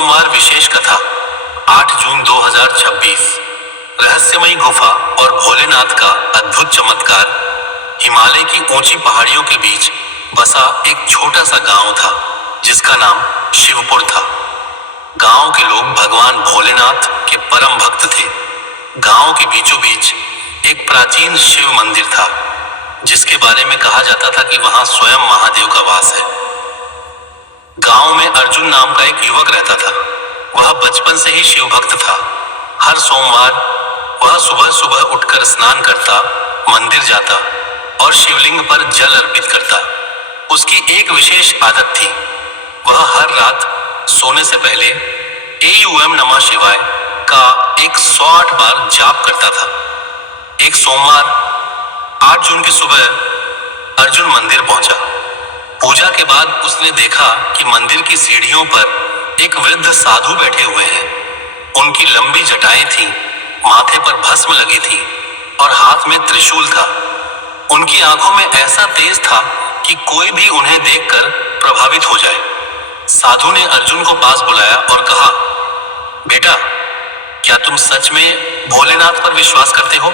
सोमवार विशेष कथा 8 जून 2026। रहस्यमयी गुफा और भोलेनाथ का अद्भुत चमत्कार। हिमालय की ऊंची पहाड़ियों के बीच बसा एक छोटा सा गांव था जिसका नाम शिवपुर था। गांव के लोग भगवान भोलेनाथ के परम भक्त थे। गांव के बीचों बीच एक प्राचीन शिव मंदिर था जिसके बारे में कहा जाता था कि वहां स्वयं महादेव का वास है। गांव में अर्जुन नाम का एक युवक रहता था। वह बचपन से ही शिव भक्त था। हर सोमवार वह सुबह सुबह उठकर स्नान करता, मंदिर जाता और शिवलिंग पर जल अर्पित करता। उसकी एक विशेष आदत थी, वह हर रात सोने से पहले एयूएम नमः शिवाय का 108 बार जाप करता था। एक सोमवार 8 जून की सुबह अर्जुन मंदिर पहुंचा। पूजा के बाद उसने देखा कि मंदिर की सीढ़ियों पर एक वृद्ध साधु बैठे हुए हैं। उनकी लंबी जटाएं थीं, माथे पर भस्म लगी थी और हाथ में त्रिशूल था। उनकी आंखों में ऐसा तेज था कि कोई भी उन्हें देखकर प्रभावित हो जाए। साधु ने अर्जुन को पास बुलाया और कहा, बेटा, क्या तुम सच में भोलेनाथ पर विश्वास करते हो?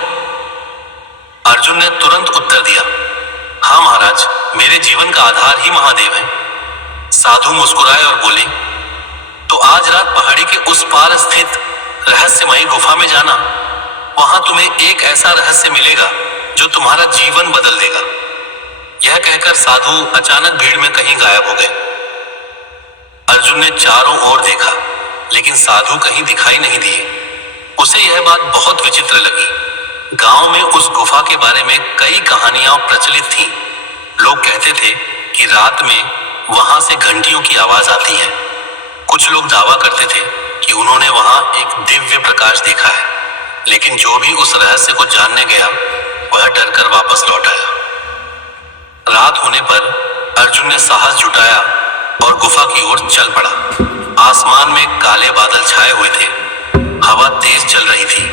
अर्जुन ने तुरंत उत्तर दिया, हाँ महाराज, मेरे जीवन का आधार ही महादेव है। साधु मुस्कुराए और बोले, तो आज रात पहाड़ी के उस पार स्थित रहस्यमयी गुफा में जाना। वहां तुम्हें एक ऐसा रहस्य मिलेगा जो तुम्हारा जीवन बदल देगा। यह कहकर साधु अचानक भीड़ में कहीं गायब हो गए। अर्जुन ने चारों ओर देखा लेकिन साधु कहीं दिखाई नहीं दिए। उसे यह बात बहुत विचित्र लगी। गांव में उस गुफा के बारे में कई कहानियां प्रचलित थीं। लोग कहते थे कि रात में वहां से घंटियों की आवाज आती है। कुछ लोग दावा करते थे कि उन्होंने वहां एक दिव्य प्रकाश देखा है, लेकिन जो भी उस रहस्य को जानने गया वह डरकर वापस लौट आया। रात होने पर अर्जुन ने साहस जुटाया और गुफा की ओर चल पड़ा। आसमान में काले बादल छाए हुए थे, हवा तेज चल रही थी,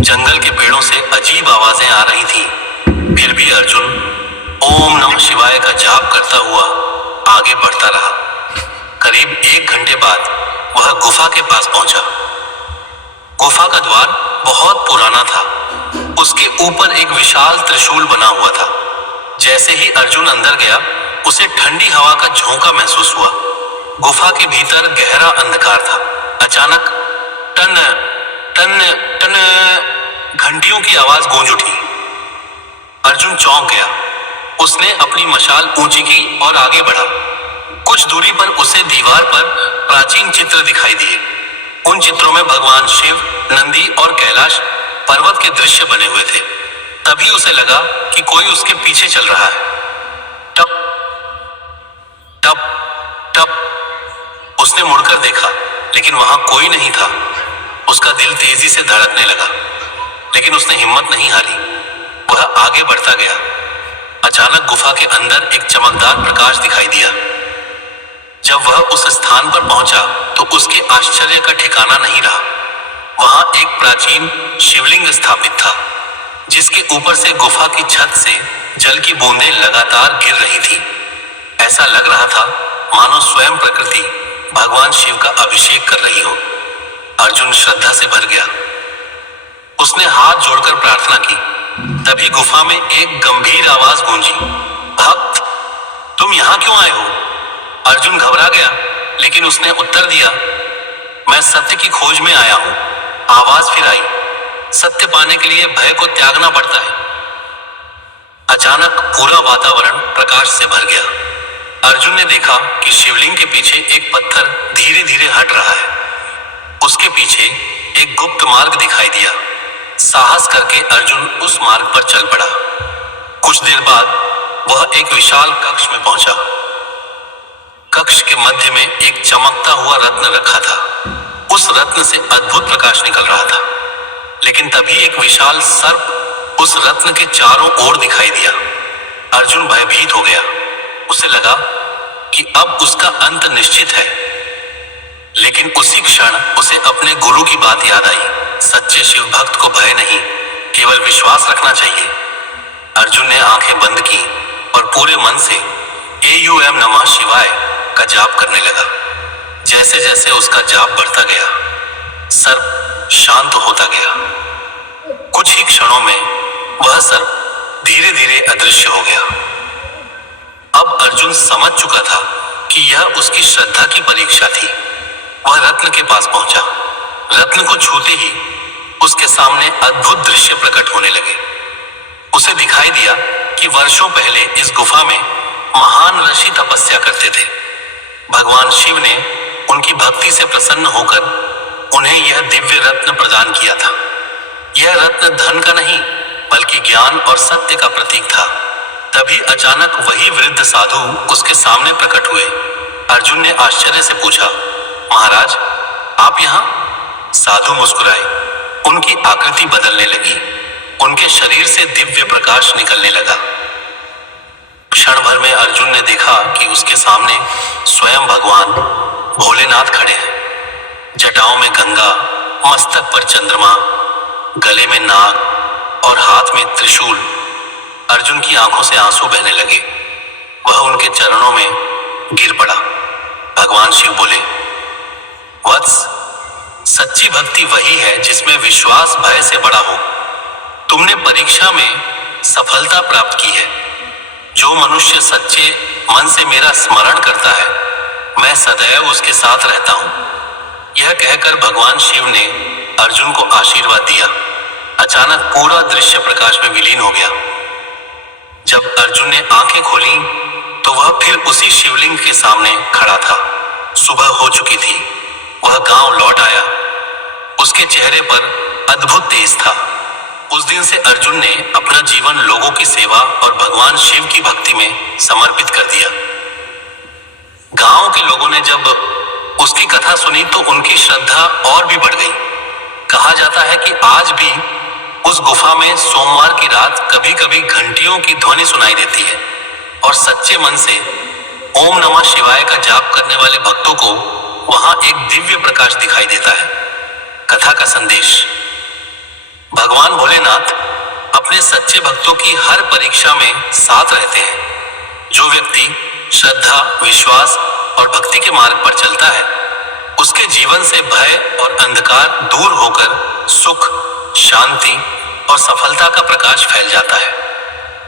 जंगल के पेड़ों से अजीब आवाजें आ रही थीं। फिर भी अर्जुन ओम नमः शिवाय का जाप करता हुआ आगे बढ़ता रहा। करीब 1 घंटे बाद वह गुफा के पास पहुंचा। गुफा का द्वार बहुत पुराना था। उसके ऊपर एक विशाल त्रिशूल बना हुआ था। जैसे ही अर्जुन अंदर गया उसे ठंडी हवा का झोंका महसूस हुआ। गुफा के भीतर गहरा अंधकार था। अचानक टन टन टन घंटियों की आवाज गूंज उठी। अर्जुन चौंक गया। उसने अपनी मशाल ऊंची की और आगे बढ़ा। कुछ दूरी पर उसे दीवार पर प्राचीन चित्र दिखाई दिए। उन चित्रों में भगवान शिव, नंदी और कैलाश पर्वत के दृश्य बने हुए थे। तभी उसे लगा कि कोई उसके पीछे चल रहा है। टप टप टप। उसने मुड़कर देखा लेकिन वहां कोई नहीं था। उसका दिल तेजी से धड़कने लगा, लेकिन उसने हिम्मत नहीं हारी। वह आगे बढ़ता गया। अचानक गुफा के अंदर एक चमकदार प्रकाश दिखाई दिया। जब वह उस स्थान पर पहुंचा तो उसके आश्चर्य का ठिकाना नहीं रहा। वहां एक प्राचीन शिवलिंग स्थापित था जिसके ऊपर से गुफा की छत से जल की बूंदें लगातार गिर रही थी। ऐसा लग रहा था मानो स्वयं प्रकृति भगवान शिव का अभिषेक कर रही हो। अर्जुन श्रद्धा से भर गया। उसने हाथ जोड़कर प्रार्थना की। तभी गुफा में एक गंभीर आवाज गूंजी, भक्त, तुम यहां क्यों आए हो? अर्जुन घबरा गया लेकिन उसने उत्तर दिया, मैं सत्य की खोज में आया हूं। आवाज फिर आई, सत्य पाने के लिए भय को त्यागना पड़ता है। अचानक पूरा वातावरण प्रकाश से भर गया। अर्जुन ने देखा कि शिवलिंग के पीछे एक पत्थर धीरे धीरे हट रहा है। उसके पीछे एक गुप्त मार्ग दिखाई दिया। साहस करके अर्जुन उस मार्ग पर चल पड़ा। कुछ देर बाद वह एक विशाल कक्ष में पहुंचा। कक्ष के मध्य में एक चमकता हुआ रत्न रखा था। उस रत्न से अद्भुत प्रकाश निकल रहा था। लेकिन तभी एक विशाल सर्प उस रत्न के चारों ओर दिखाई दिया। अर्जुन भयभीत हो गया। उसे लगा कि अब उसका अंत निश्चित है। लेकिन उसी क्षण उसे अपने गुरु की बात याद आई, सच्चे शिव भक्त को भय नहीं, केवल विश्वास रखना चाहिए। अर्जुन ने आंखें बंद की और पूरे मन से एयूएम नमः शिवाय का जाप करने लगा। जैसे जैसे जैसे उसका जाप बढ़ता गया, सर्प शांत होता गया। कुछ ही क्षणों में वह सर्प धीरे धीरे अदृश्य हो गया। अब अर्जुन समझ चुका था कि यह उसकी श्रद्धा की परीक्षा थी। वह रत्न के पास पहुंचा। रत्न को छूते ही उसके सामने अद्भुत दृश्य प्रकट होने लगे। उसे दिखाई दिया कि वर्षों पहले इस गुफा में महान ऋषि तपस्या करते थे। भगवान शिव ने उनकी भक्ति से प्रसन्न होकर उन्हें यह दिव्य रत्न प्रदान किया था। यह रत्न धन का नहीं बल्कि ज्ञान और सत्य का प्रतीक था। तभी अचानक वही वृद्ध साधु उसके सामने प्रकट हुए। अर्जुन ने आश्चर्य से पूछा, महाराज आप यहाँ? साधु मुस्कुराए। उनकी आकृति बदलने लगी। उनके शरीर से दिव्य प्रकाश निकलने लगा। क्षण भर में अर्जुन ने देखा कि उसके सामने स्वयं भगवान भोलेनाथ खड़े हैं। जटाओं में गंगा, मस्तक पर चंद्रमा, गले में नाग और हाथ में त्रिशूल। अर्जुन की आंखों से आंसू बहने लगे। वह उनके चरणों में गिर पड़ा। भगवान शिव बोले, वत्स, सच्ची भक्ति वही है जिसमें विश्वास भय से बड़ा हो। तुमने परीक्षा में सफलता प्राप्त की है। जो मनुष्य सच्चे मन से मेरा स्मरण करता है, मैं सदैव उसके साथ रहता हूं। यह कहकर भगवान शिव ने अर्जुन को आशीर्वाद दिया। अचानक पूरा दृश्य प्रकाश में विलीन हो गया। जब अर्जुन ने आंखें खोली तो वह फिर उसी शिवलिंग के सामने खड़ा था। सुबह हो चुकी थी। वह गांव लौट आया। उसके चेहरे पर अद्भुत तेज था। उस दिन से अर्जुन ने अपना जीवन लोगों की सेवा और भगवान शिव की भक्ति में समर्पित कर दिया। गांव के लोगों ने जब उसकी कथा सुनी तो उनकी श्रद्धा और भी बढ़ गई। कहा जाता है कि आज भी उस गुफा में सोमवार की रात कभी कभी घंटियों की ध्वनि सुनाई देती है और सच्चे मन से ओम नमः शिवाय का जाप करने वाले भक्तों को वहां एक दिव्य प्रकाश दिखाई देता है। कथा का संदेश, भगवान भोलेनाथ अपने सच्चे भक्तों की हर परीक्षा में साथ रहते हैं। जो व्यक्ति श्रद्धा, विश्वास और भक्ति के मार्ग पर चलता है, उसके जीवन से भय और अंधकार दूर होकर सुख, शांति और सफलता का प्रकाश फैल जाता है।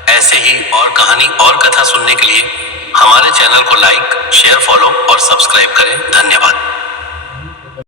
ऐसे ही और कहानी और कथा सुनने के लिए हमारे चैनल को लाइक, शेयर, फॉलो और सब्सक्राइब करें। धन्यवाद।